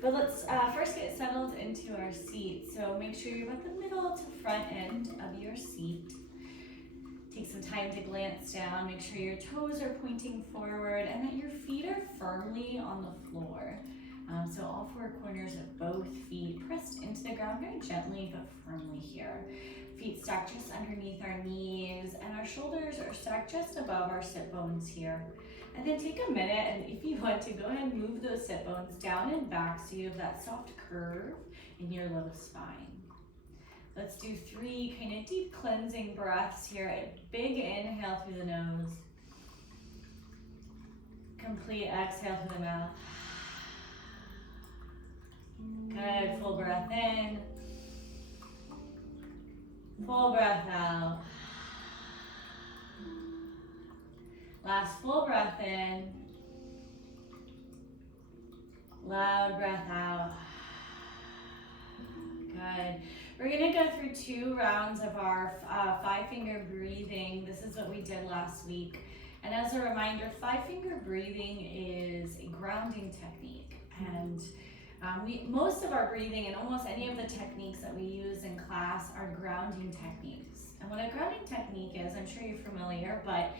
But let's first get settled into our seat. So make sure you're at the middle to front end of your seat. Take some time to glance down. Make sure your toes are pointing forward and that your feet are firmly on the floor. So all four corners of both feet pressed into the ground very gently but firmly here. Feet stacked just underneath our knees and our shoulders are stacked just above our sit bones here. And then take a minute and if you want to, go ahead and move those sit bones down and back so you have that soft curve in your low spine. Let's do 3 kind of deep cleansing breaths here. A big inhale through the nose. Complete exhale through the mouth. Good, full breath in. Full breath out. Last full breath in. Loud breath out. Good. We're gonna go through 2 rounds of our 5-finger breathing. This is what we did last week. And as a reminder, 5-finger breathing is a grounding technique. And most of our breathing and almost any of the techniques that we use in class are grounding techniques. And what a grounding technique is, I'm sure you're familiar, but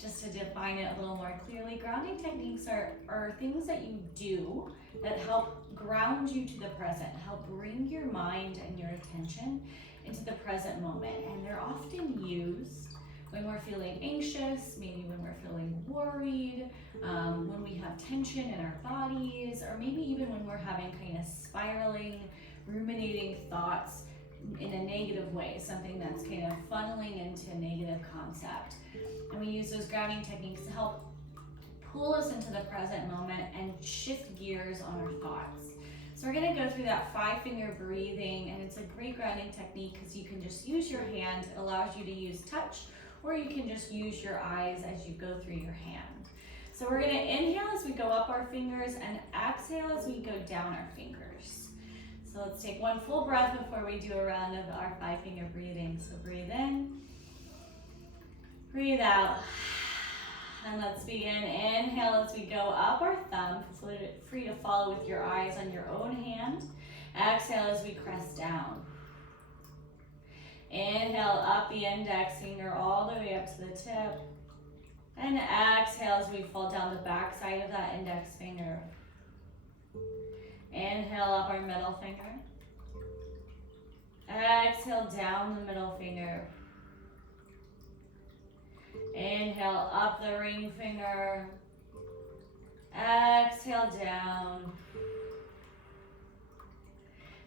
just to define it a little more clearly, grounding techniques are things that you do that help ground you to the present, help bring your mind and your attention into the present moment. And they're often used when we're feeling anxious, maybe when we're feeling worried, when we have tension in our bodies, or maybe even when we're having kind of spiraling, ruminating thoughts in a negative way, something that's kind of funneling into a negative concept. And we use those grounding techniques to help pull us into the present moment and shift gears on our thoughts. So we're gonna go through that 5-finger breathing, and it's a great grounding technique because you can just use your hand. It allows you to use touch, or you can just use your eyes as you go through your hand. So we're gonna inhale as we go up our fingers and exhale as we go down our fingers. So let's take 1 full breath before we do a round of our 5-finger breathing. So breathe in, breathe out. And let's begin. Inhale as we go up our thumb. Feel free to follow with your eyes on your own hand. Exhale as we press down. Inhale up the index finger all the way up to the tip. And exhale as we fall down the back side of that index finger. Inhale up our middle finger. Exhale down the middle finger. Inhale up the ring finger. Exhale down.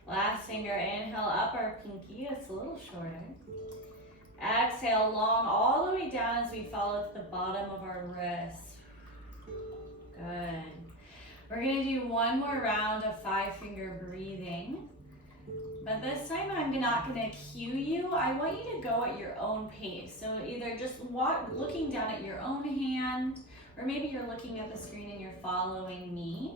Last finger, inhale up our pinky, it's a little shorter. Exhale long all the way down as we follow to the bottom of our wrist. Good. We're gonna do 1 more round of 5-finger breathing. But this time I'm not gonna cue you. I want you to go at your own pace. So either just looking down at your own hand, or maybe you're looking at the screen and you're following me.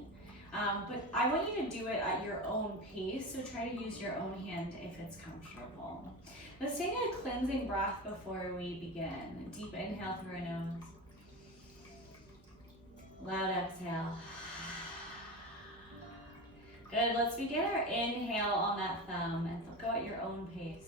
But I want you to do it at your own pace, so try to use your own hand if it's comfortable. Let's take a cleansing breath before we begin. Deep inhale through our nose. Loud exhale. Good, let's begin our inhale on that thumb and go at your own pace.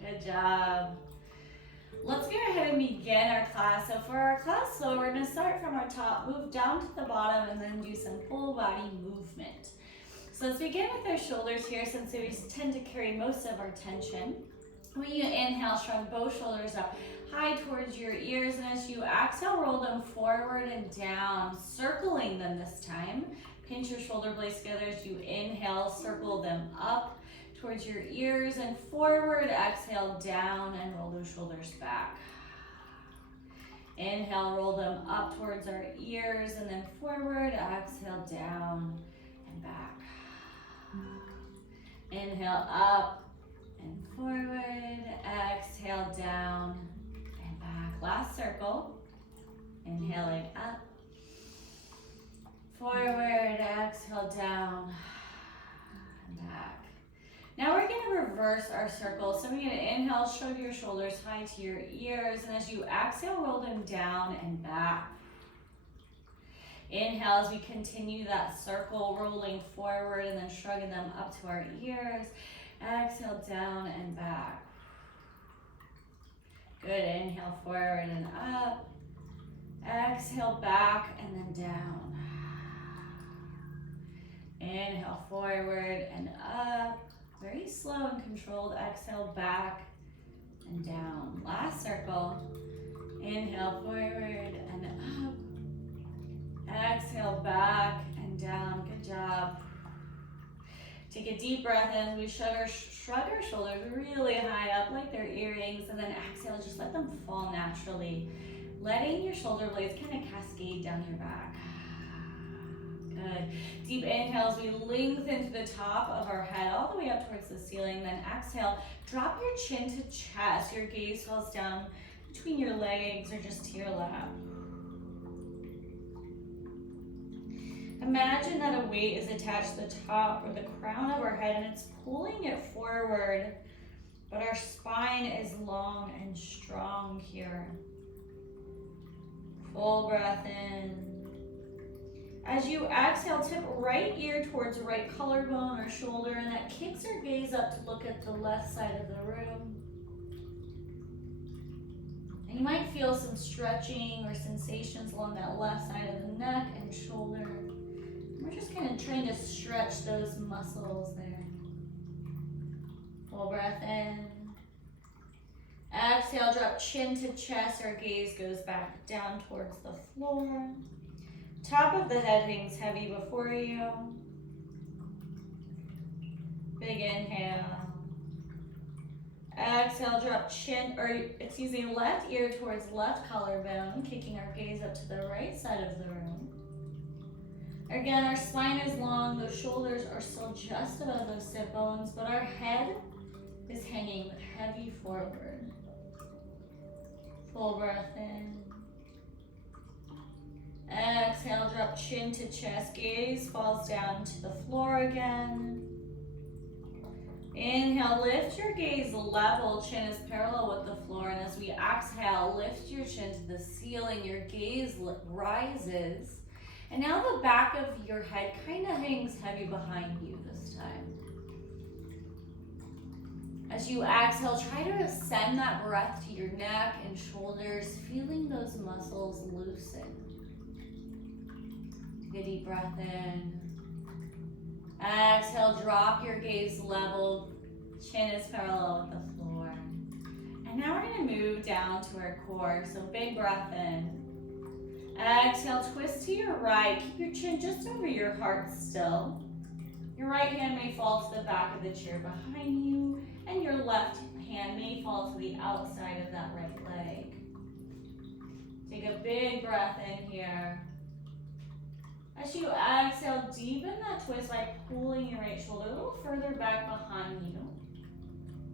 Good job. Let's go ahead and begin our class. So for our class flow, we're going to start from our top, move down to the bottom, and then do some full body movement. So let's begin with our shoulders here, since we tend to carry most of our tension. When you inhale, shrug both shoulders up high towards your ears, and as you exhale, roll them forward and down, circling them this time. Pinch your shoulder blades together as you inhale, circle them up towards your ears and forward. Exhale down and roll those shoulders back. Inhale, roll them up towards our ears and then forward. Exhale, down and back. Inhale, up and forward. Exhale, down and back. Last circle. Inhaling up, forward, exhale, down and back. Now we're going to reverse our circle. So we're going to inhale, shrug your shoulders high to your ears, and as you exhale, roll them down and back. Inhale as we continue that circle, rolling forward and then shrugging them up to our ears. Exhale, down and back. Good, inhale, forward and up. Exhale, back and then down. Inhale, forward and up. Very slow and controlled. Exhale, back and down. Last circle. Inhale, forward and up. Exhale, back and down. Good job. Take a deep breath in. We shrug our shoulders really high up like they're earrings. And then exhale, just let them fall naturally. Letting your shoulder blades kind of cascade down your back. Good. Deep inhales, we lengthen to the top of our head all the way up towards the ceiling. Then exhale, drop your chin to chest. Your gaze falls down between your legs or just to your lap. Imagine that a weight is attached to the top or the crown of our head and it's pulling it forward, but our spine is long and strong here. Full breath in. As you exhale, tip right ear towards right collarbone or shoulder, and that kicks our gaze up to look at the left side of the room. And you might feel some stretching or sensations along that left side of the neck and shoulder. We're just kind of trying to stretch those muscles there. Full breath in. Exhale, drop chin to chest. Our gaze goes back down towards the floor. Top of the head hangs heavy before you. Big inhale. Exhale, drop left ear towards left collarbone, kicking our gaze up to the right side of the room. Again, our spine is long, those shoulders are still just above those sit bones, but our head is hanging heavy forward. Full breath in. Exhale, drop chin to chest, gaze falls down to the floor again. Inhale, lift your gaze level, chin is parallel with the floor, and as we exhale, lift your chin to the ceiling, your gaze rises. And now the back of your head kind of hangs heavy behind you this time. As you exhale, try to send that breath to your neck and shoulders, feeling those muscles loosen. Take a deep breath in. Exhale, drop your gaze level, chin is parallel with the floor. And now we're going to move down to our core, so big breath in. Exhale, twist to your right, keep your chin just over your heart still. Your right hand may fall to the back of the chair behind you, and your left hand may fall to the outside of that right leg. Take a big breath in here. As you exhale, deepen that twist by pulling your right shoulder a little further back behind you.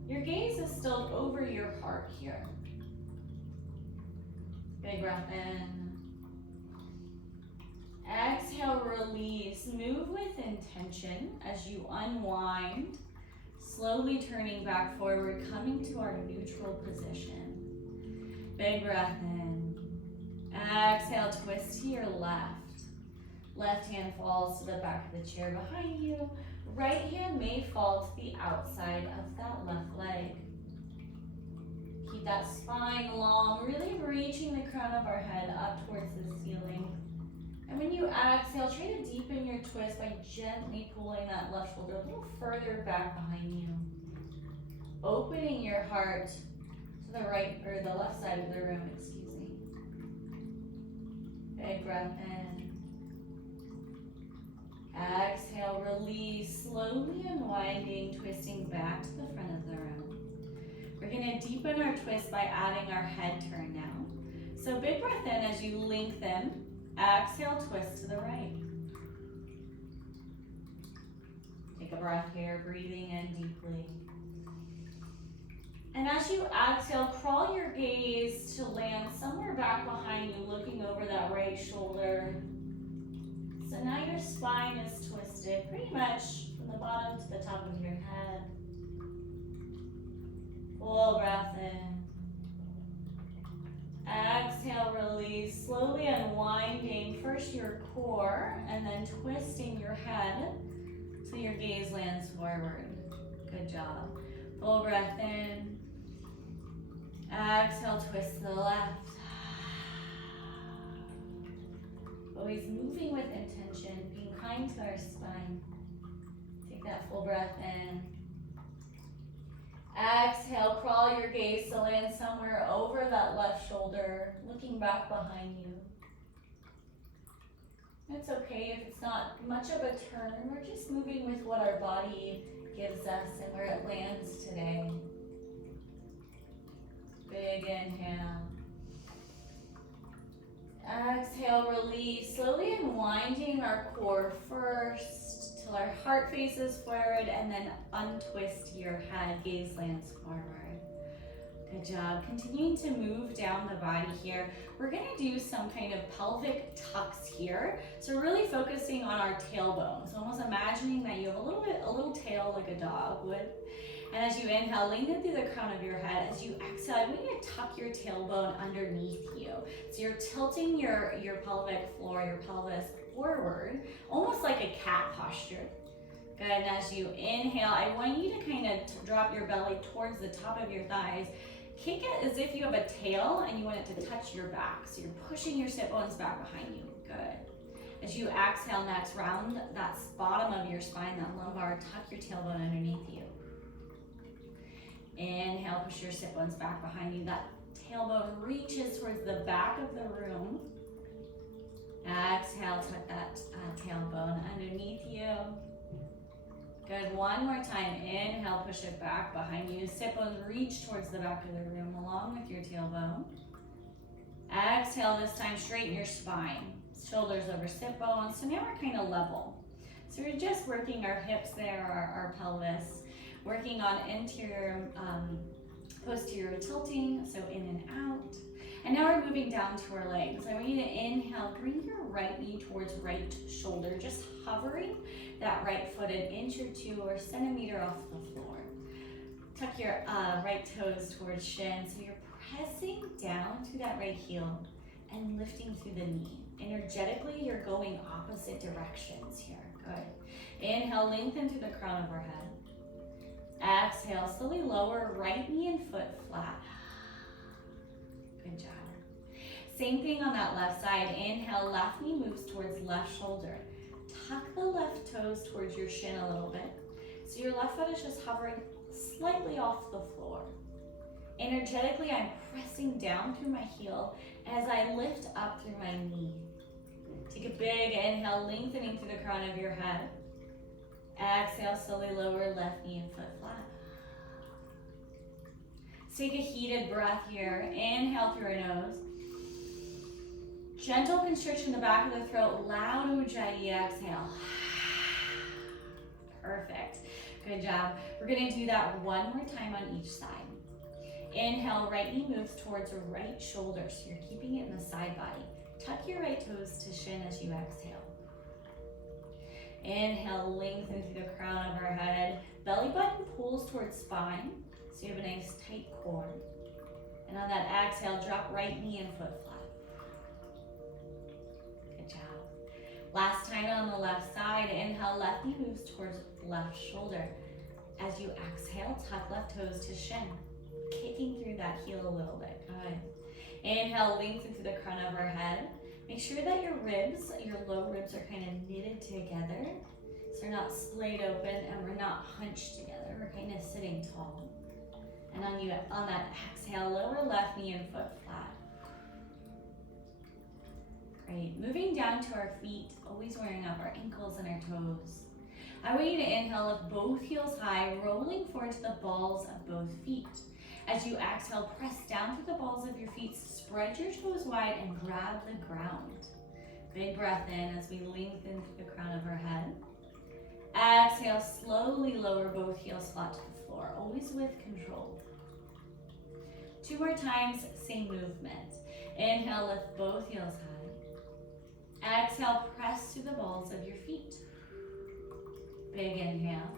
Your gaze is still over your heart here. Big breath in. Exhale, release. Move with intention as you unwind, slowly turning back forward, coming to our neutral position. Big breath in. Exhale, twist to your left. Left hand falls to the back of the chair behind you. Right hand may fall to the outside of that left leg. Keep that spine long, really reaching the crown of our head up towards the ceiling. And when you exhale, try to deepen your twist by gently pulling that left shoulder a little further back behind you. Opening your heart to the right, or the left side of the room, excuse me. Big breath in. Exhale, release, slowly unwinding, twisting back to the front of the room. We're gonna deepen our twist by adding our head turn now. So big breath in as you lengthen. Exhale, twist to the right. Take a breath here, breathing in deeply. And as you exhale, crawl your gaze to land somewhere back behind you, looking over that right shoulder. So now your spine is twisted pretty much from the bottom to the top of your head. Full breath in. Exhale, release, slowly unwinding first your core and then twisting your head so your gaze lands forward. Good job. Full breath in. Exhale, twist to the left. Always moving with intention, being kind to our spine. Take that full breath in. Exhale, crawl your gaze to land somewhere over that left shoulder, looking back behind you. It's okay if it's not much of a turn. We're just moving with what our body gives us and where it lands today. Big inhale. Exhale, release. Slowly unwinding our core first till our heart faces forward, and then untwist your head, gaze lands forward. Good job. Continuing to move down the body here. We're gonna do some kind of pelvic tucks here. So we're really focusing on our tailbone. So almost imagining that you have a little tail like a dog would. And as you inhale, lengthen through the crown of your head. As you exhale, I want you to tuck your tailbone underneath you. So you're tilting your pelvic floor, your pelvis forward, almost like a cat posture. Good, and as you inhale, I want you to kind of drop your belly towards the top of your thighs. Kick it as if you have a tail and you want it to touch your back. So you're pushing your sit bones back behind you. Good. As you exhale next, round that bottom of your spine, that lumbar, tuck your tailbone underneath you. Inhale, push your sit bones back behind you. That tailbone reaches towards the back of the room. Exhale, tuck that tailbone underneath you. Good, one more time. Inhale, push it back behind you. Sit bones reach towards the back of the room along with your tailbone. Exhale, this time straighten your spine. Shoulders over sit bones. So now we're kind of level. So we're just working our hips there, our pelvis. Working on interior, posterior tilting, so in and out. And now we're moving down to our legs. I want you to inhale, bring your right knee towards right shoulder, just hovering that right foot an inch or 2 or centimeter off the floor. Tuck your right toes towards shin, so you're pressing down through that right heel and lifting through the knee. Energetically, you're going opposite directions here. Good. Inhale, lengthen through the crown of our head. Exhale, slowly lower right knee and foot flat. Good job. Same thing on that left side. Inhale, left knee moves towards left shoulder. Tuck the left toes towards your shin a little bit. So your left foot is just hovering slightly off the floor. Energetically, I'm pressing down through my heel as I lift up through my knee. Take a big inhale, lengthening through the crown of your head. Exhale, slowly lower left knee and foot flat. Take a heated breath here. Inhale through your nose. Gentle constriction in the back of the throat. Loud Ujjayi exhale. Perfect. Good job. We're going to do that one more time on each side. Inhale, right knee moves towards the right shoulder, so you're keeping it in the side body. Tuck your right toes to shin as you exhale. Inhale, lengthen through the crown of our head. Belly button pulls towards spine, so you have a nice tight core. And on that exhale, drop right knee and foot flat. Good job. Last time on the left side, inhale, left knee moves towards left shoulder. As you exhale, tuck left toes to shin, kicking through that heel a little bit. Good. Inhale, lengthen through the crown of our head. Make sure that your ribs, your low ribs are kind of knitted together. So they're not splayed open and we're not hunched together. We're kind of sitting tall. And on that exhale, lower left knee and foot flat. Great. Moving down to our feet, always wearing up our ankles and our toes. I want you to inhale, lift both heels high, rolling forward to the balls of both feet. As you exhale, press down through the balls of your feet, spread your toes wide and grab the ground. Big breath in as we lengthen through the crown of our head. Exhale, slowly lower both heels flat to the floor, always with control. 2 more times, same movement. Inhale, lift both heels high. Exhale, press to the balls of your feet. Big inhale.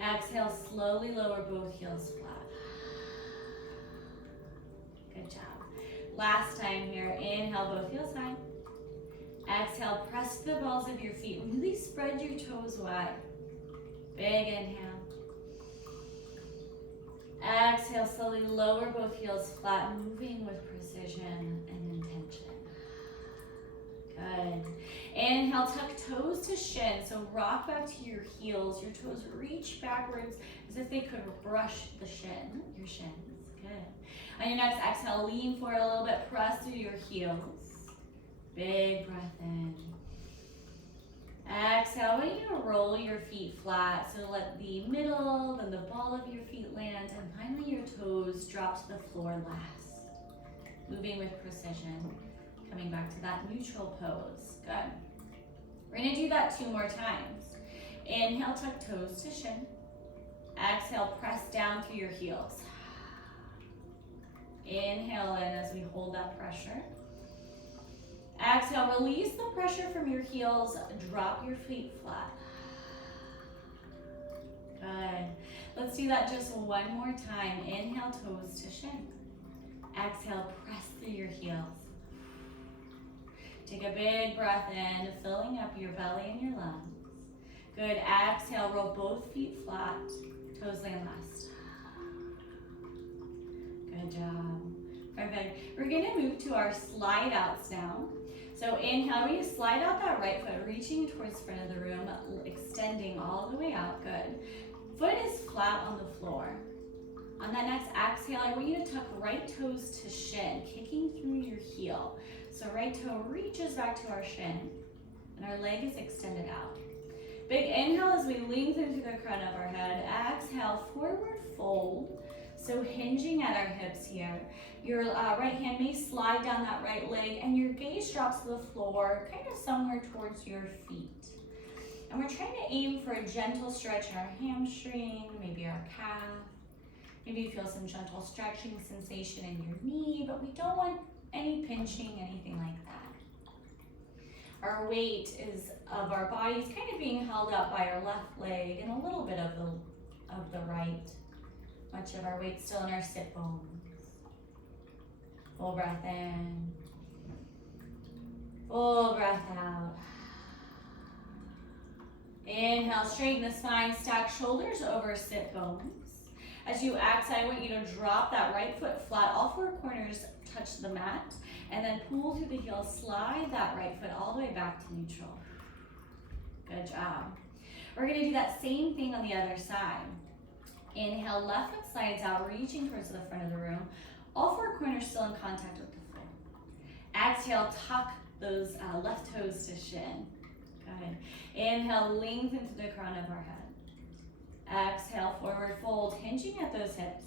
Exhale, slowly lower both heels flat. Good job. Last time here, inhale, both heels high. Exhale, press to the balls of your feet. Really spread your toes wide. Big inhale. Exhale, slowly lower both heels flat, moving with precision and intention. Good. Inhale, tuck toes to shin. So rock back to your heels. Your toes reach backwards as if they could brush the shin, your shins. Good. On your next exhale, lean forward a little bit, press through your heels. Big breath in. Exhale, I want you to roll your feet flat. So let the middle, then the ball of your feet land, and finally your toes drop to the floor last. Moving with precision, coming back to that neutral pose. Good. We're gonna do that 2 more times. Inhale, tuck toes to shin. Exhale, press down through your heels. Inhale in as we hold that pressure. Exhale, release the pressure from your heels, drop your feet flat. Good. Let's do that just 1 more time. Inhale, toes to shin. Exhale, press through your heels. Take a big breath in, filling up your belly and your lungs. Good. Exhale, roll both feet flat, toes land last. Good job. Perfect. We're gonna move to our slide outs now. So inhale, we slide out that right foot, reaching towards the front of the room, extending all the way out. Good. Foot is flat on the floor. On that next exhale, I want you to tuck right toes to shin, kicking through your heel. So right toe reaches back to our shin, and our leg is extended out. Big inhale as we lengthen through the crown of our head. Exhale, forward fold. So hinging at our hips here. Your right hand may slide down that right leg, and your gaze drops to the floor, kind of somewhere towards your feet. And we're trying to aim for a gentle stretch in our hamstring, maybe our calf. Maybe you feel some gentle stretching sensation in your knee, but we don't want any pinching, anything like that. Our weight is of our bodies kind of being held up by our left leg and a little bit of the right. Much of our weight still in our sit bones. Full breath in. Full breath out. Inhale, straighten the spine, stack shoulders over sit bones. As you exhale, I want you to drop that right foot flat. All 4 corners touch the mat. And then pull through the heels, slide that right foot all the way back to neutral. Good job. We're gonna do that same thing on the other side. Inhale, left foot slides out, reaching towards the front of the room. All 4 corners still in contact with the floor. Exhale, tuck those left toes to shin. Good. Inhale, lengthen through the crown of our head. Exhale, forward fold, hinging at those hips.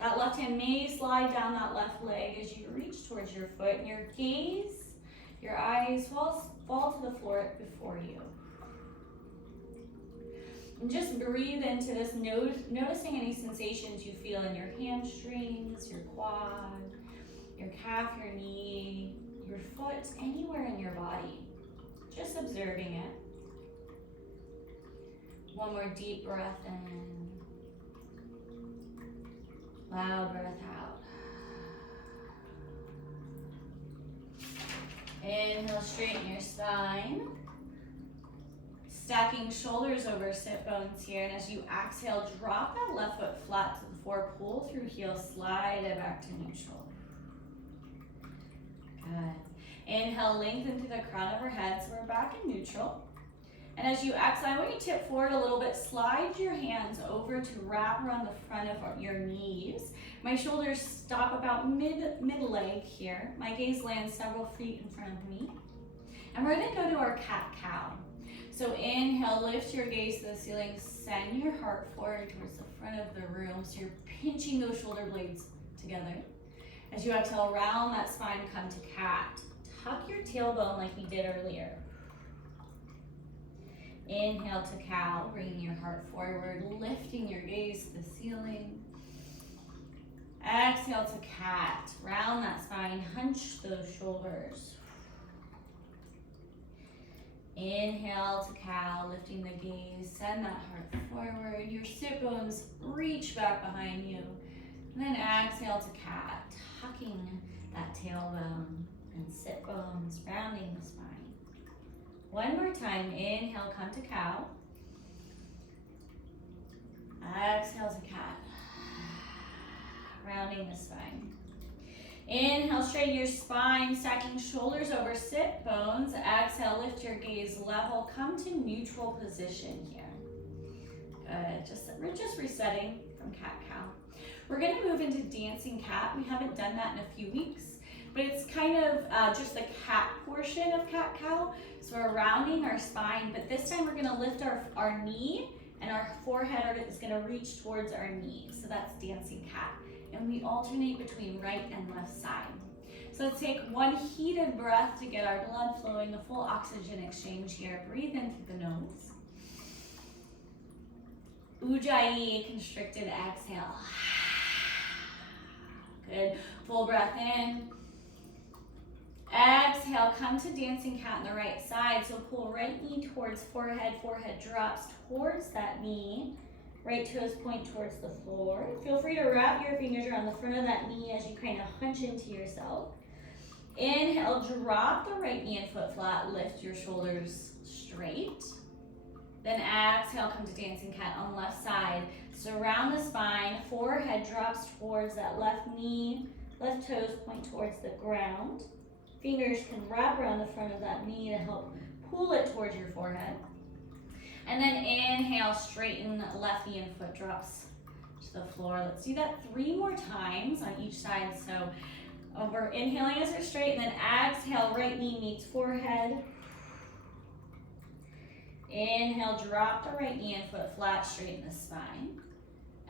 That left hand may slide down that left leg as you reach towards your foot, and your gaze, your eyes fall to the floor before you. And just breathe into this, noticing any sensations you feel in your hamstrings, your quad, your calf, your knee, your foot, anywhere in your body. Just observing it. 1 more deep breath in. Loud breath out. Inhale, straighten your spine. Stacking shoulders over sit bones here, and as you exhale, drop that left foot flat to the floor, pull through heel, slide it back to neutral. Good. Inhale, lengthen through the crown of our head, so we're back in neutral. And as you exhale, I want you to tip forward a little bit, slide your hands over to wrap around the front of your knees. My shoulders stop about mid-leg here. My gaze lands several feet in front of me. And we're gonna go to our cat-cow. So inhale, lift your gaze to the ceiling, send your heart forward towards the front of the room. So you're pinching those shoulder blades together. As you exhale, round that spine, come to cat. Tuck your tailbone like we did earlier. Inhale to cow, bringing your heart forward, lifting your gaze to the ceiling. Exhale to cat, round that spine, hunch those shoulders. Inhale to cow, lifting the gaze, send that heart forward. Your sit bones reach back behind you. And then exhale to cat, tucking that tailbone and sit bones, rounding the spine. One more time, inhale, come to cow. Exhale to cat, rounding the spine. Inhale, straighten your spine, stacking shoulders over sit bones. Exhale, lift your gaze level, come to neutral position here. Good, we're just resetting from cat-cow. We're gonna move into dancing cat. We haven't done that in a few weeks, but it's kind of just the cat portion of cat-cow. So we're rounding our spine, but this time we're gonna lift our knee and our forehead is gonna reach towards our knee. So that's dancing cat. And we alternate between right and left side. So let's take one heated breath to get our blood flowing, the full oxygen exchange here. Breathe in through the nose. Ujjayi, constricted exhale. Good, full breath in. Exhale, come to dancing cat on the right side. So pull right knee towards forehead, forehead drops towards that knee. Right toes point towards the floor. Feel free to wrap your fingers around the front of that knee as you kind of hunch into yourself. Inhale, drop the right knee and foot flat, lift your shoulders straight. Then exhale, come to dancing cat on left side. Surround the spine, forehead drops towards that left knee, left toes point towards the ground. Fingers can wrap around the front of that knee to help pull it towards your forehead. And then inhale, straighten left knee and foot drops to the floor. Let's do that 3 more times on each side. So we're inhaling as we're straight, and then exhale, right knee meets forehead. Inhale, drop the right knee and foot flat, straighten the spine.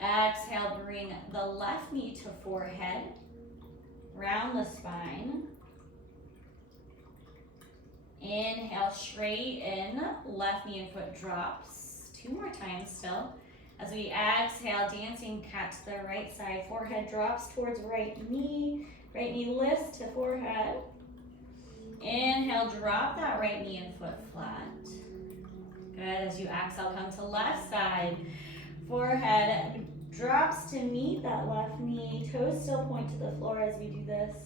Exhale, bring the left knee to forehead, round the spine. Inhale, straighten, left knee and foot drops. 2 more times still. As we exhale, dancing cat to the right side. Forehead drops towards right knee lifts to forehead. Inhale, drop that right knee and foot flat. Good, as you exhale, come to left side. Forehead drops to meet that left knee. Toes still point to the floor as we do this.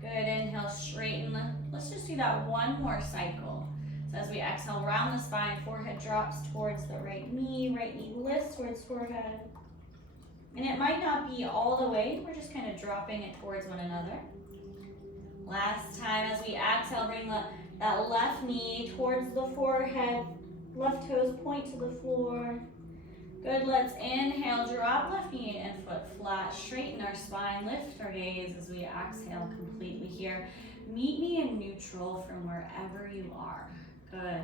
Good, inhale, straighten. Let's just do that 1 more cycle. So as we exhale, round the spine, forehead drops towards the right knee lifts towards forehead. And it might not be all the way, we're just kind of dropping it towards one another. Last time, as we exhale, bring that left knee towards the forehead, left toes point to the floor. Good, let's inhale, drop left knee and foot flat, straighten our spine, lift our gaze as we exhale completely here. Meet me in neutral from wherever you are. Good.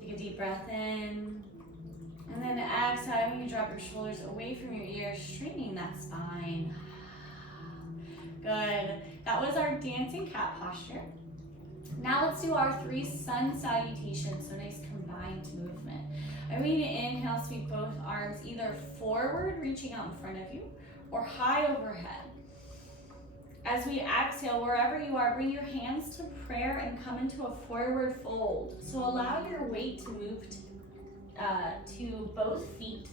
Take a deep breath in. And then exhale, when you drop your shoulders away from your ears, straightening that spine. Good. That was our dancing cat posture. Now let's do our 3 sun salutations, so nice combined movement. I want you to inhale, sweep both arms either forward, reaching out in front of you, or high overhead. As we exhale, wherever you are, bring your hands to prayer and come into a forward fold. So allow your weight to move to both feet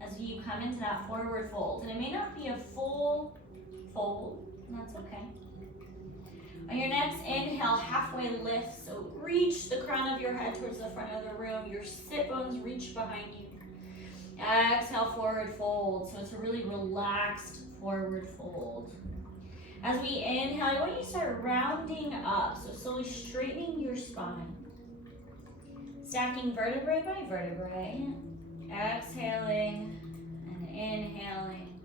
as you come into that forward fold. And it may not be a full fold, and that's okay. On your next inhale, halfway lift. So reach the crown of your head towards the front of the room. Your sit bones reach behind you. Exhale, forward fold. So it's a really relaxed forward fold. As we inhale, I want you to start rounding up. So slowly straightening your spine. Stacking vertebrae by vertebrae. Exhaling and inhaling.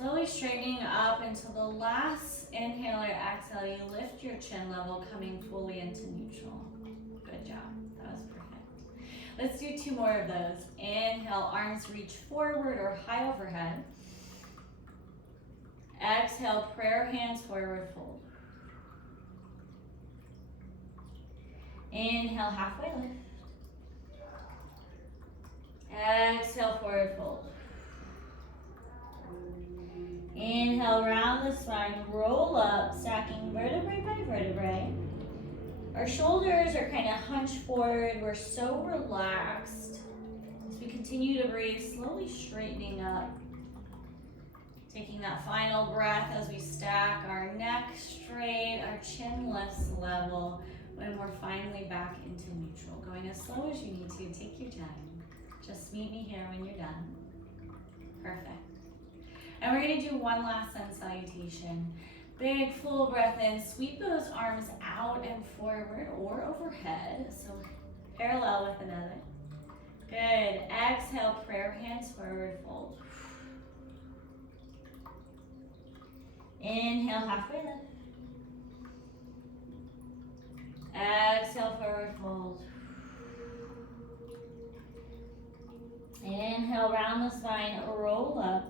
Slowly straightening up until the last inhale or exhale, you lift your chin level, coming fully into neutral. Good job. That was perfect. Let's do 2 more of those. Inhale, arms reach forward or high overhead. Exhale, prayer hands forward, fold. Inhale, halfway lift. Exhale, forward fold. Inhale, round the spine, roll up, stacking vertebrae by vertebrae. Our shoulders are kind of hunched forward. We're so relaxed. As we continue to breathe, slowly straightening up. Taking that final breath as we stack our neck straight, our chin lifts level, when we're finally back into neutral. Going as slow as you need to, take your time. Just meet me here when you're done. Perfect. And we're gonna do one last sun salutation. Big full breath in, sweep those arms out and forward or overhead. So parallel with another. Good, exhale, prayer hands forward, fold. Inhale, halfway lift. Exhale, forward fold. Inhale, round the spine, roll up.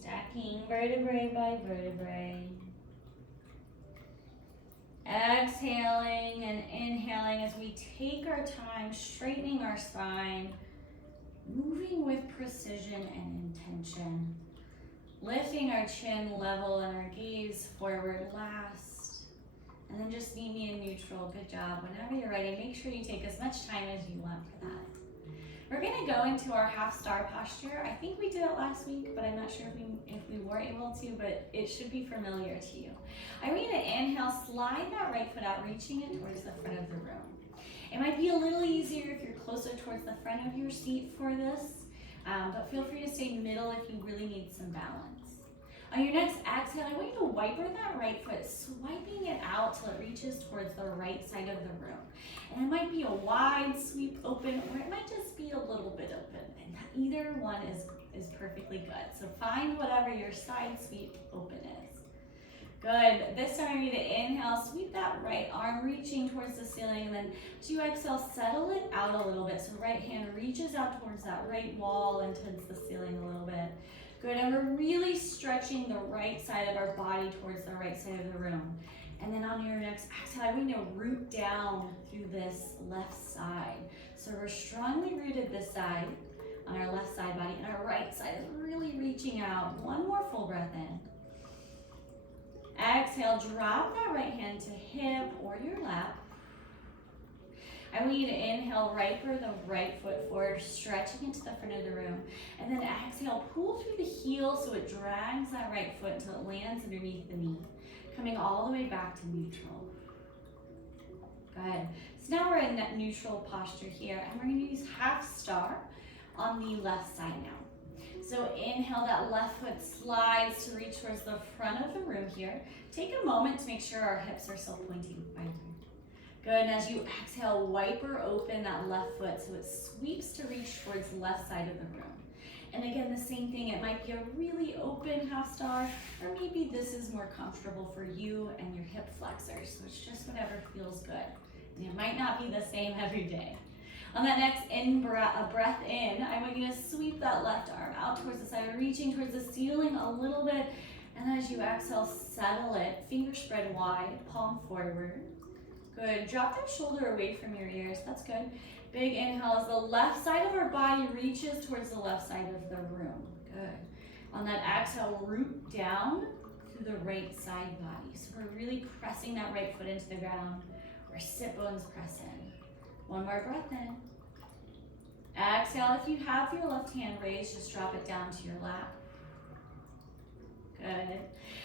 Stacking vertebrae by vertebrae. Exhaling and inhaling as we take our time, straightening our spine, moving with precision and intention. Lifting our chin level and our gaze forward last. And then just meet me in neutral. Good job. Whenever you're ready, make sure you take as much time as you want for that. We're gonna go into our half star posture. I think we did it last week, but I'm not sure if we were able to, but it should be familiar to you. I'm gonna inhale, slide that right foot out, reaching it towards the front of the room. It might be a little easier if you're closer towards the front of your seat for this, but feel free to stay middle if you really need some balance. On your next exhale, I want you to wiper that right foot, swiping it out till it reaches towards the right side of the room. And it might be a wide sweep open, or it might just be a little bit open. And either one is perfectly good. So find whatever your side sweep open is. Good. This time I need to inhale, sweep that right arm, reaching towards the ceiling, and then as you exhale, settle it out a little bit. So right hand reaches out towards that right wall and towards the ceiling a little bit. Good, and we're really stretching the right side of our body towards the right side of the room. And then on your next exhale, I want you to root down through this left side. So we're strongly rooted this side on our left side body, and our right side is really reaching out. One more full breath in. Exhale, drop that right hand to hip or your lap. I want you to inhale, wiper the right foot forward, stretching into the front of the room. And then exhale, pull through the heel so it drags that right foot until it lands underneath the knee. Coming all the way back to neutral. Good. So now we're in that neutral posture here, and we're going to use half star on the left side now. So inhale, that left foot slides to reach towards the front of the room here. Take a moment to make sure our hips are still pointing. Good, and as you exhale, wiper open that left foot so it sweeps to reach towards the left side of the room. And again, the same thing, it might be a really open half star, or maybe this is more comfortable for you and your hip flexors, so it's just whatever feels good. And it might not be the same every day. On that next breath in, I want you to sweep that left arm out towards the side, reaching towards the ceiling a little bit, and as you exhale, settle it, fingers spread wide, palm forward. Good, drop that shoulder away from your ears, that's good. Big inhale as the left side of our body reaches towards the left side of the room. Good. On that exhale, root down through the right side body. So we're really pressing that right foot into the ground. Our sit bones press in. One more breath in. Exhale, if you have your left hand raised, just drop it down to your lap. Good.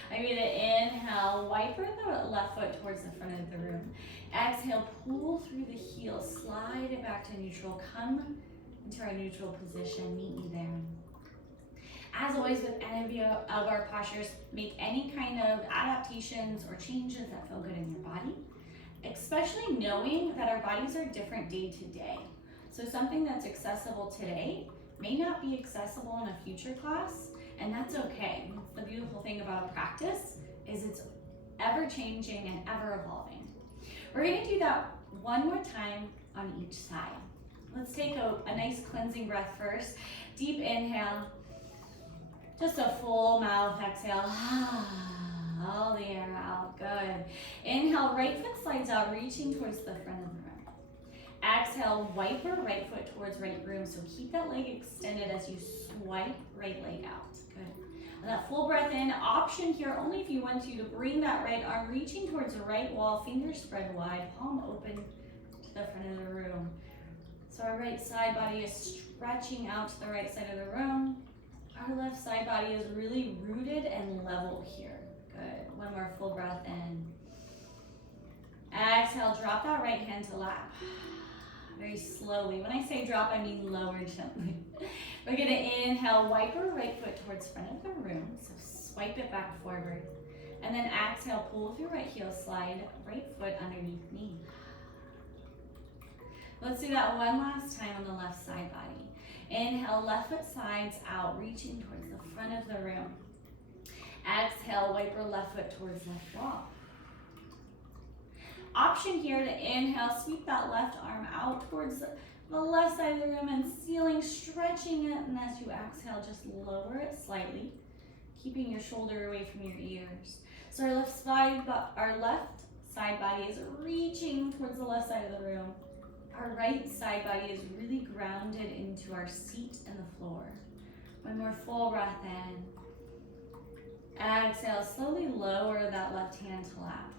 I'm going to inhale, wiper the left foot towards the front of the room. Exhale, pull through the heel, slide it back to neutral. Come into our neutral position, meet me there. As always with any of our postures, make any kind of adaptations or changes that feel good in your body, especially knowing that our bodies are different day to day. So something that's accessible today may not be accessible in a future class, And that's okay. That's the beautiful thing about a practice is it's ever changing and ever evolving. We're gonna do that one more time on each side. Let's take a nice cleansing breath first. Deep inhale. Just a full mouth exhale. All the air out. Good. Inhale, right foot slides out, reaching towards the front of the room. Exhale, wipe your right foot towards right room. So keep that leg extended as you swipe right leg out. Good. And that full breath in. Option here, only if you want to bring that right arm reaching towards the right wall, fingers spread wide, palm open to the front of the room. So our right side body is stretching out to the right side of the room. Our left side body is really rooted and level here. Good. One more full breath in. Exhale, drop that right hand to lap. Very slowly. When I say drop, I mean lower gently. We're gonna inhale, wipe our right foot towards front of the room. So swipe it back forward. And then exhale, pull with your right heel, slide right foot underneath knee. Let's do that one last time on the left side body. Inhale, left foot sides out, reaching towards the front of the room. Exhale, wipe your left foot towards left wall. Option here to inhale, sweep that left arm out towards the left side of the room and ceiling, stretching it. And as you exhale, just lower it slightly, keeping your shoulder away from your ears. So our left side body is reaching towards the left side of the room. Our right side body is really grounded into our seat and the floor. One more full breath in. Exhale, slowly lower that left hand to lap.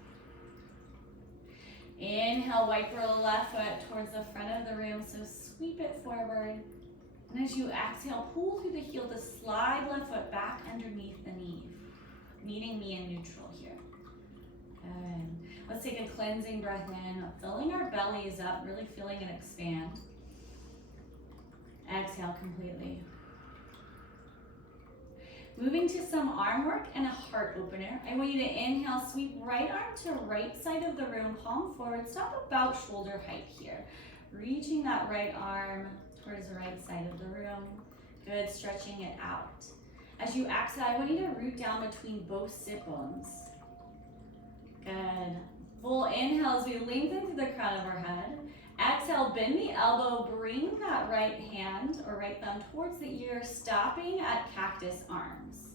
Inhale, wipe your left foot towards the front of the room, so sweep it forward. And as you exhale, pull through the heel to slide left foot back underneath the knee, meeting me in neutral here. Good. Let's take a cleansing breath in, filling our bellies up, really feeling it expand. Exhale completely. Moving to some arm work and a heart opener. I want you to inhale, sweep right arm to right side of the room, palm forward, stop about shoulder height here. Reaching that right arm towards the right side of the room. Good, stretching it out. As you exhale, I want you to root down between both sit bones. Good. Full inhale as we lengthen through the crown of our head. Exhale, bend the elbow, bring that right hand or right thumb towards the ear, stopping at cactus arms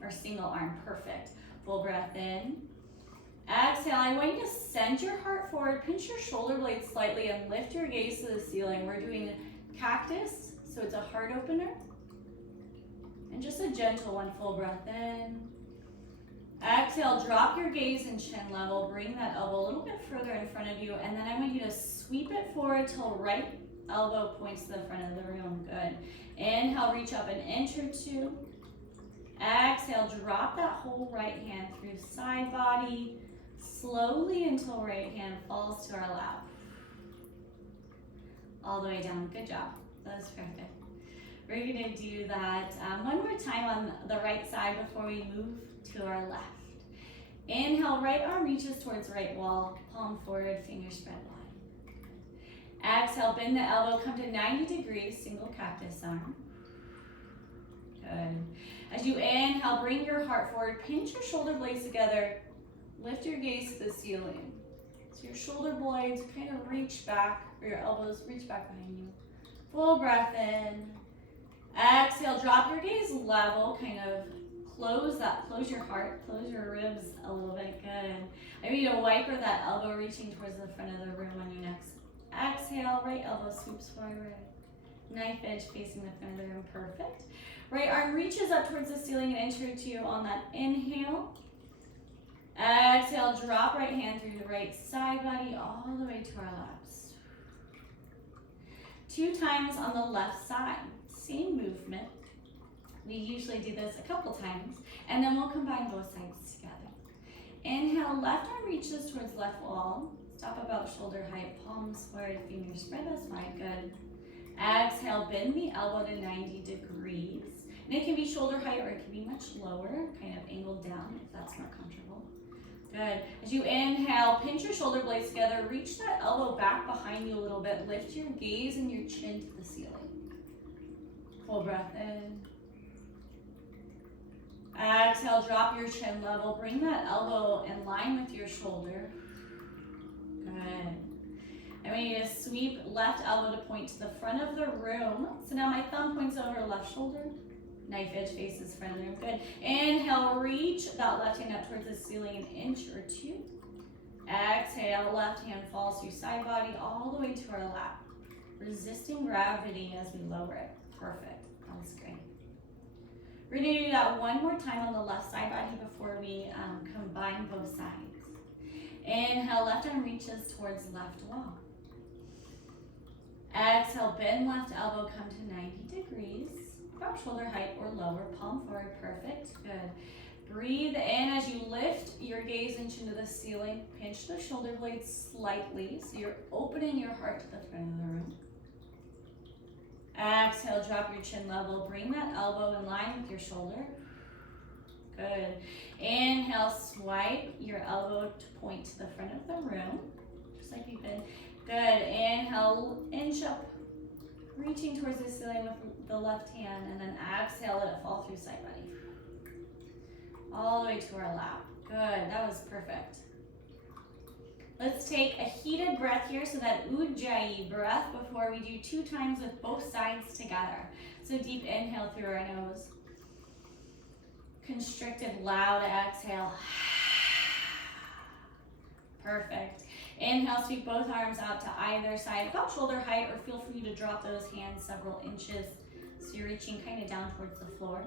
or single arm. Perfect. Full breath in. Exhale, I want you to send your heart forward, pinch your shoulder blades slightly and lift your gaze to the ceiling. We're doing cactus, so it's a heart opener. And just a gentle one, full breath in. Exhale, drop your gaze and chin level. Bring that elbow a little bit further in front of you. And then I want you to sweep it forward till right elbow points to the front of the room. Good. Inhale, reach up an inch or two. Exhale, drop that whole right hand through side body. Slowly until right hand falls to our lap. All the way down. Good job. That was perfect. We're going to do that one more time on the right side before we move to our left. Inhale, right arm reaches towards right wall, palm forward, fingers spread wide. Exhale, bend the elbow, come to 90 degrees, single cactus arm. Good. As you inhale, bring your heart forward, pinch your shoulder blades together, lift your gaze to the ceiling. So your shoulder blades kind of reach back, or your elbows reach back behind you. Full breath in. Exhale, drop your gaze level, kind of close your heart, close your ribs a little bit. Good. I want you to wipe that elbow reaching towards the front of the room on your next exhale. Right elbow swoops forward. Knife edge facing the front of the room. Perfect. Right arm reaches up towards the ceiling an inch or two on that inhale. Exhale, drop right hand through the right side body all the way to our laps. 2 times on the left side. Same movement. We usually do this a couple times, and then we'll combine both sides together. Inhale, left arm reaches towards left wall. Stop about shoulder height, palms forward, fingers spread as wide. Good. Exhale, bend the elbow to 90 degrees. And it can be shoulder height or it can be much lower, kind of angled down if that's more comfortable. Good. As you inhale, pinch your shoulder blades together, reach that elbow back behind you a little bit, lift your gaze and your chin to the ceiling. Full breath in. Exhale, drop your chin level. Bring that elbow in line with your shoulder. Good. And we need to sweep left elbow to point to the front of the room. So now my thumb points over left shoulder. Knife edge faces front of the room. Good. Inhale, reach that left hand up towards the ceiling an inch or two. Exhale, left hand falls through side body all the way to our lap. Resisting gravity as we lower it. Perfect. That was great. We're going to do that one more time on the left side body before we combine both sides. Inhale, left arm reaches towards left wall. Exhale, bend left elbow, come to 90 degrees. From shoulder height or lower, palm forward, perfect, good. Breathe in as you lift your gaze inch into the ceiling. Pinch the shoulder blades slightly so you're opening your heart to the front of the room. Exhale, drop your chin level. Bring that elbow in line with your shoulder. Good. Inhale, swipe your elbow to point to the front of the room, just like you've been. Good. Inhale, inch up, reaching towards the ceiling with the left hand, and then exhale, let it fall through side body. All the way to our lap. Good. That was perfect. Let's take a heated breath here, so that Ujjayi breath before we do 2 times with both sides together. So deep inhale through our nose. Constricted, loud exhale. Perfect. Inhale, sweep both arms out to either side, about shoulder height, or feel free to drop those hands several inches so you're reaching kind of down towards the floor.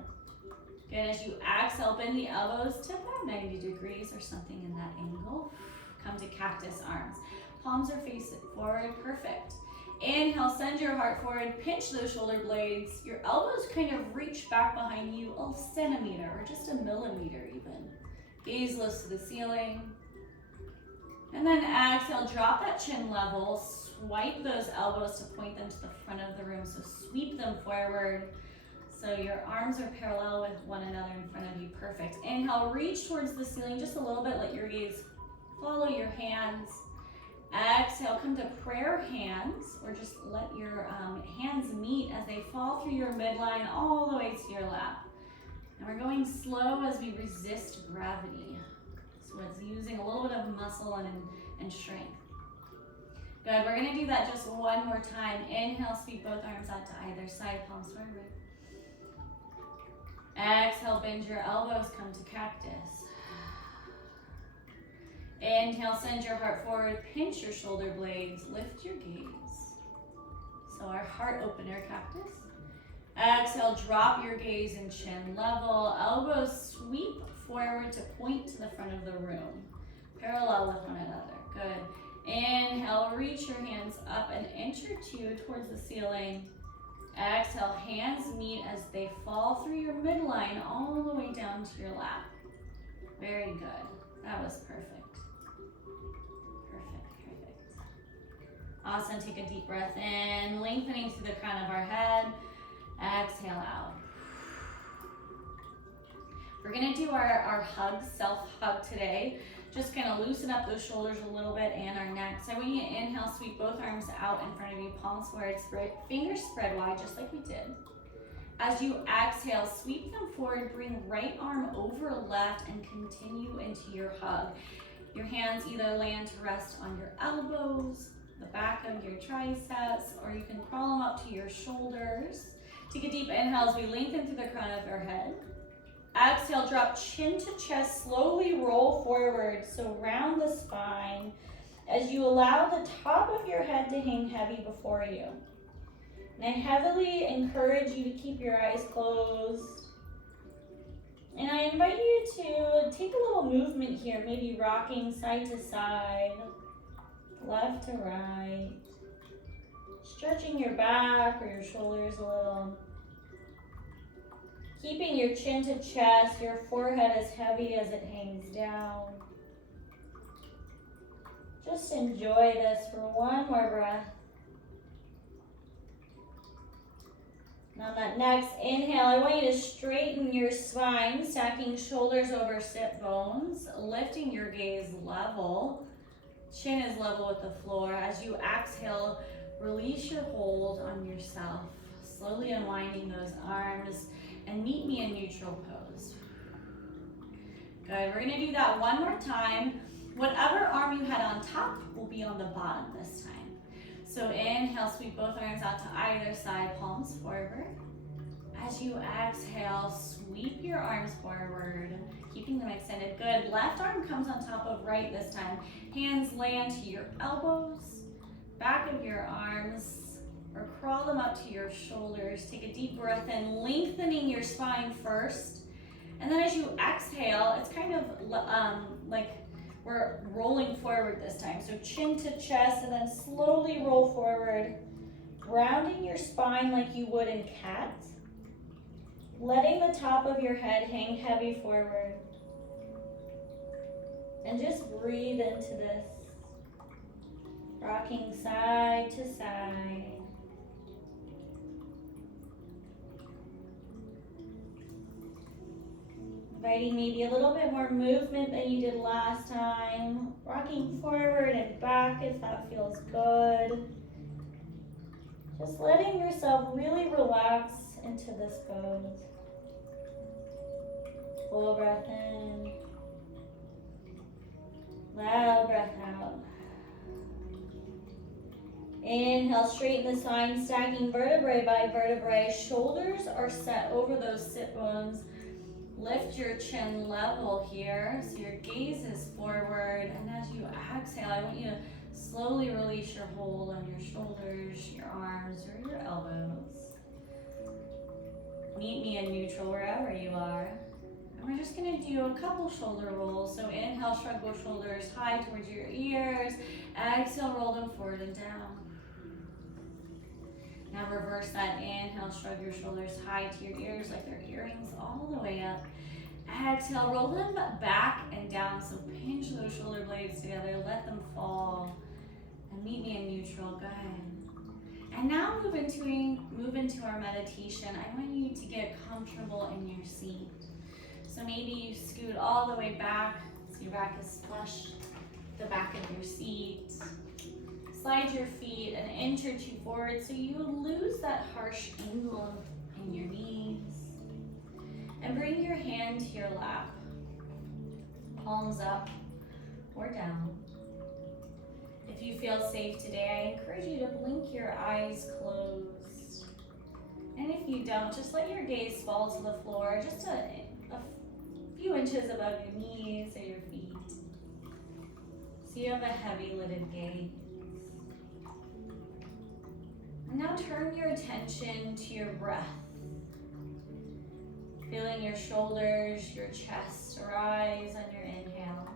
Good. As you exhale, bend the elbows to about 90 degrees or something in that angle. Come to cactus arms. Palms are facing forward. Perfect. Inhale, send your heart forward. Pinch those shoulder blades. Your elbows kind of reach back behind you a centimeter or just a millimeter even. Gaze lifts to the ceiling. And then exhale, drop that chin level. Swipe those elbows to point them to the front of the room. So sweep them forward. So your arms are parallel with one another in front of you. Perfect. Inhale, reach towards the ceiling just a little bit. Let your gaze follow your hands. Exhale, come to prayer hands, or just let your hands meet as they fall through your midline all the way to your lap. And we're going slow as we resist gravity. So it's using a little bit of muscle and strength. Good, we're gonna do that just one more time. Inhale, sweep both arms out to either side, palms forward. Exhale, bend your elbows, come to cactus. Inhale, send your heart forward, pinch your shoulder blades, lift your gaze. So our heart opener, cactus. Exhale, drop your gaze and chin level. Elbows sweep forward to point to the front of the room. Parallel with one another. Good. Inhale, reach your hands up an inch or two towards the ceiling. Exhale, hands meet as they fall through your midline all the way down to your lap. Very good. That was perfect. Awesome, take a deep breath in, lengthening through the crown of our head. Exhale out. We're gonna do our hug, self-hug today. Just gonna loosen up those shoulders a little bit and our neck. So when you inhale, sweep both arms out in front of you, palms forward, spread, fingers spread wide, just like we did. As you exhale, sweep them forward, bring right arm over left, and continue into your hug. Your hands either land to rest on your elbows, the back of your triceps, or you can crawl them up to your shoulders. Take a deep inhale as we lengthen through the crown of our head. Exhale, drop chin to chest, slowly roll forward, so round the spine as you allow the top of your head to hang heavy before you. And I heavily encourage you to keep your eyes closed. And I invite you to take a little movement here, maybe rocking side to side, left to right, stretching your back or your shoulders a little. Keeping your chin to chest, your forehead as heavy as it hangs down. Just enjoy this for one more breath. And on that next inhale, I want you to straighten your spine, stacking shoulders over sit bones, lifting your gaze level. Chin is level with the floor. As you exhale, release your hold on yourself, slowly unwinding those arms, and meet me in neutral pose. Good, we're gonna do that one more time. Whatever arm you had on top will be on the bottom this time. So inhale, sweep both arms out to either side, palms forward. As you exhale, sweep your arms forward, keeping them extended. Good, left arm comes on top of right this time. Hands land to your elbows, back of your arms, or crawl them up to your shoulders. Take a deep breath in, lengthening your spine first. And then as you exhale, it's kind of like we're rolling forward this time. So chin to chest and then slowly roll forward, rounding your spine like you would in cat. Letting the top of your head hang heavy forward. And just breathe into this. Rocking side to side. Inviting maybe a little bit more movement than you did last time. Rocking forward and back if that feels good. Just letting yourself really relax into this pose. Full breath in. Loud breath out. Inhale, straighten the spine, stacking vertebrae by vertebrae. Shoulders are set over those sit bones. Lift your chin level here, so your gaze is forward. And as you exhale, I want you to slowly release your hold on your shoulders, your arms, or your elbows. Meet me in neutral wherever you are. And we're just gonna do a couple shoulder rolls. So inhale, shrug both shoulders high towards your ears. Exhale, roll them forward and down. Now reverse that. Inhale, shrug your shoulders high to your ears like they're earrings all the way up. Exhale, roll them back and down. So pinch those shoulder blades together, let them fall. And meet me in neutral, go ahead. And now move into our meditation. I want you to get comfortable in your seat. So maybe you scoot all the way back, so your back is flush, the back of your seat. Slide your feet an inch or two forward so you lose that harsh angle in your knees. And bring your hand to your lap, palms up or down. If you feel safe today, I encourage you to blink your eyes closed. And if you don't, just let your gaze fall to the floor, just a few inches above your knees or your feet. So you have a heavy lidded gaze. And now turn your attention to your breath. Feeling your shoulders, your chest rise on your inhale.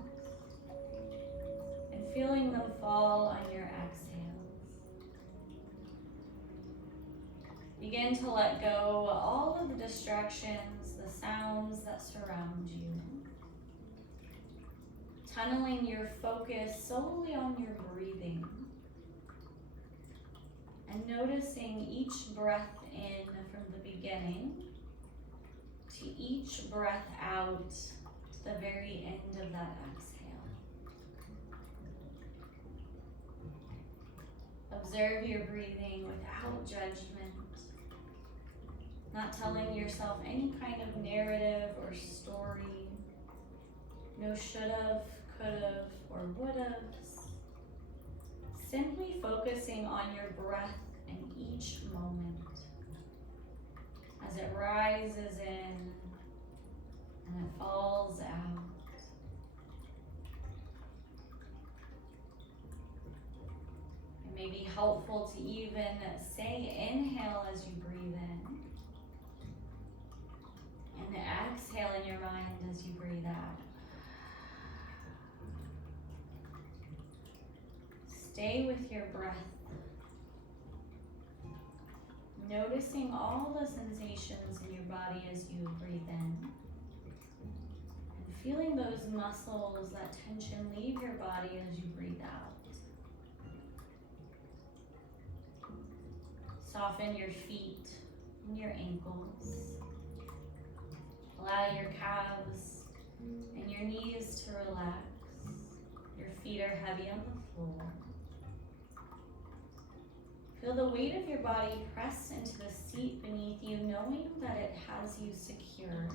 And feeling them fall on your exhales. Begin to let go all of the distractions, the sounds that surround you. Tunneling your focus solely on your breathing. And noticing each breath in from the beginning to each breath out to the very end of that exhale. Observe your breathing without judgment, not telling yourself any kind of narrative or story. No should've, could've, or would'ves. Simply focusing on your breath in each moment as it rises in and it falls out. It may be helpful to even say inhale as you breathe in and exhale in your mind as you breathe out. Stay with your breath, noticing all the sensations in your body as you breathe in, and feeling those muscles, that tension leave your body as you breathe out. Soften your feet and your ankles. Allow your calves and your knees to relax. Your feet are heavy on the floor. Feel the weight of your body press into the seat beneath you, knowing that it has you secure.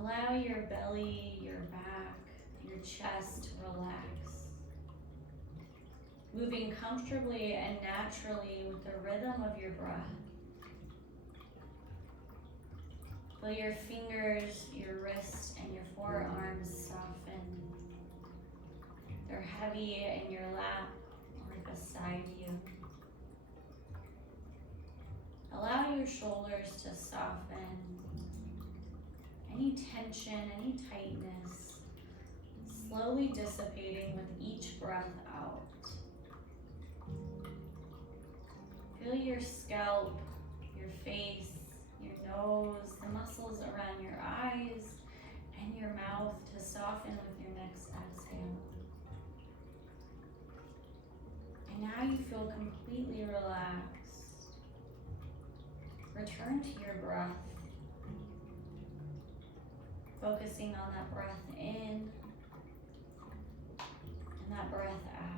Allow your belly, your back, your chest to relax. Moving comfortably and naturally with the rhythm of your breath. Feel your fingers, your wrists, and your forearms soften. They're heavy in your lap or beside you. Allow your shoulders to soften. Any tension, any tightness, slowly dissipating with each breath out. Feel your scalp, your face, your nose, the muscles around your eyes, and your mouth to soften with your next exhale. And now you feel completely relaxed. Return to your breath, focusing on that breath in and that breath out.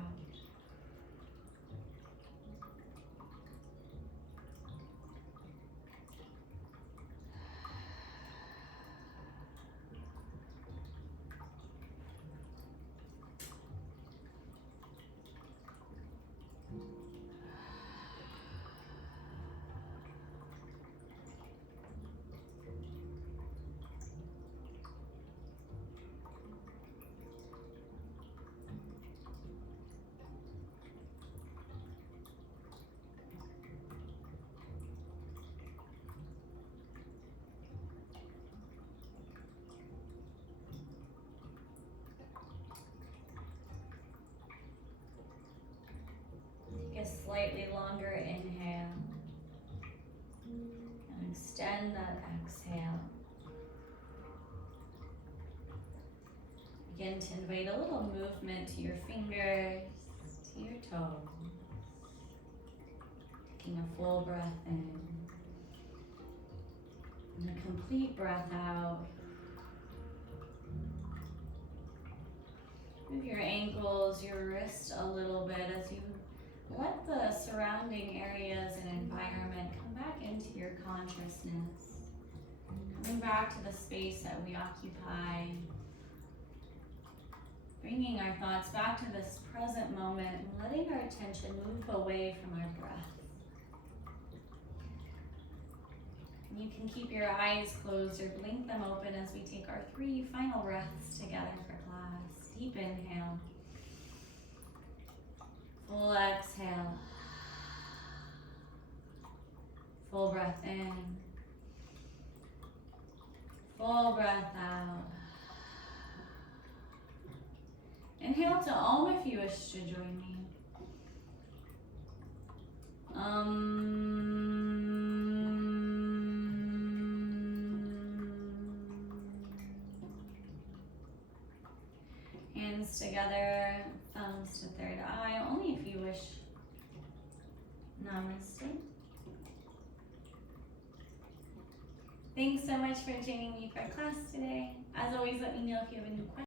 Take a slightly longer inhale and extend that exhale. Begin to invite a little movement to your fingers, to your toes. Taking a full breath in and a complete breath out. Move your ankles, your wrist a little bit as you let the surrounding areas and environment come back into your consciousness. Coming back to the space that we occupy. Bringing our thoughts back to this present moment and letting our attention move away from our breath. And you can keep your eyes closed or blink them open as we take our 3 final breaths together for class. Deep inhale. Full exhale. Full breath in. Full breath out. Inhale to Om if you wish to join me. Hands together, thumbs to third eye, only if you wish. Namaste. Thanks so much for joining me for class today. As always, let me know if you have any questions.